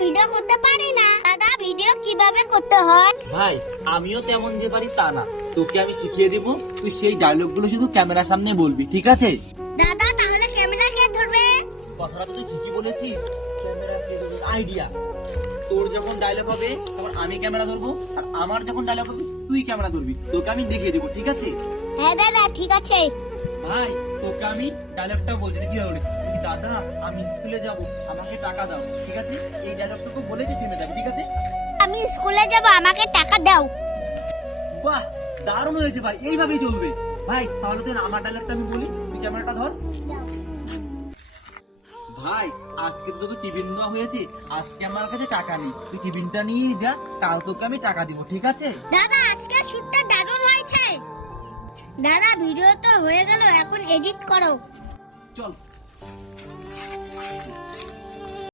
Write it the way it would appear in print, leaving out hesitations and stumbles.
Video করতে পারি না। দাদা ভিডিও কিভাবে করতে হয়? ভাই আমিও তেমন যে পারি তা না, তোকে আমি শিখিয়ে দিব। তুই সেই ডায়লগগুলো শুধু ক্যামেরার সামনে বলবি, ঠিক আছে? দাদা তাহলে ক্যামেরা কে ধরবে? কথাটা তো তুই ঠিকই বলেছিস, ক্যামেরা কে ধরবে আইডিয়া। তোর যখন ডায়লগ হবে তখন আমি ক্যামেরা ধরবো, আর আমার যখন ডায়লগ হবে তুই ক্যামেরা ধরবি, তোকে আমি দেখিয়ে দেবো, ঠিক আছে? হ্যাঁ দাদা ঠিক আছে। ভাই তোকে আমি ডায়লগটা বলছি, কি বলি? দাদা আমি স্কুলে যাব, আমাকে টাকা দাও, ঠিক আছে? এই ডায়লগটুকু বলেছি থেমে যাবে, ঠিক আছে? আমি স্কুলে যাব, আমাকে টাকা দাও। বাহ, দারুণ হয়েছে ভাই, এইভাবেই চলবে। ভাই তাহলে তুই আমার ডায়লগটা আমি বলি, তুই ক্যামেরাটা ধর। ভাই আজকে তো তোকে টিফিন দেওয়া হয়েছে, আজকে আমার কাছে টাকা নেই, তুই টিফিনটা নিয়ে যা, কাল তোকে আমি টাকা দিব, ঠিক আছে? দাদা আজকে শুটটা দারুণ হয়েছে। দাদা ভিডিও তো হয়ে গেল, এখন এডিট করো। চল।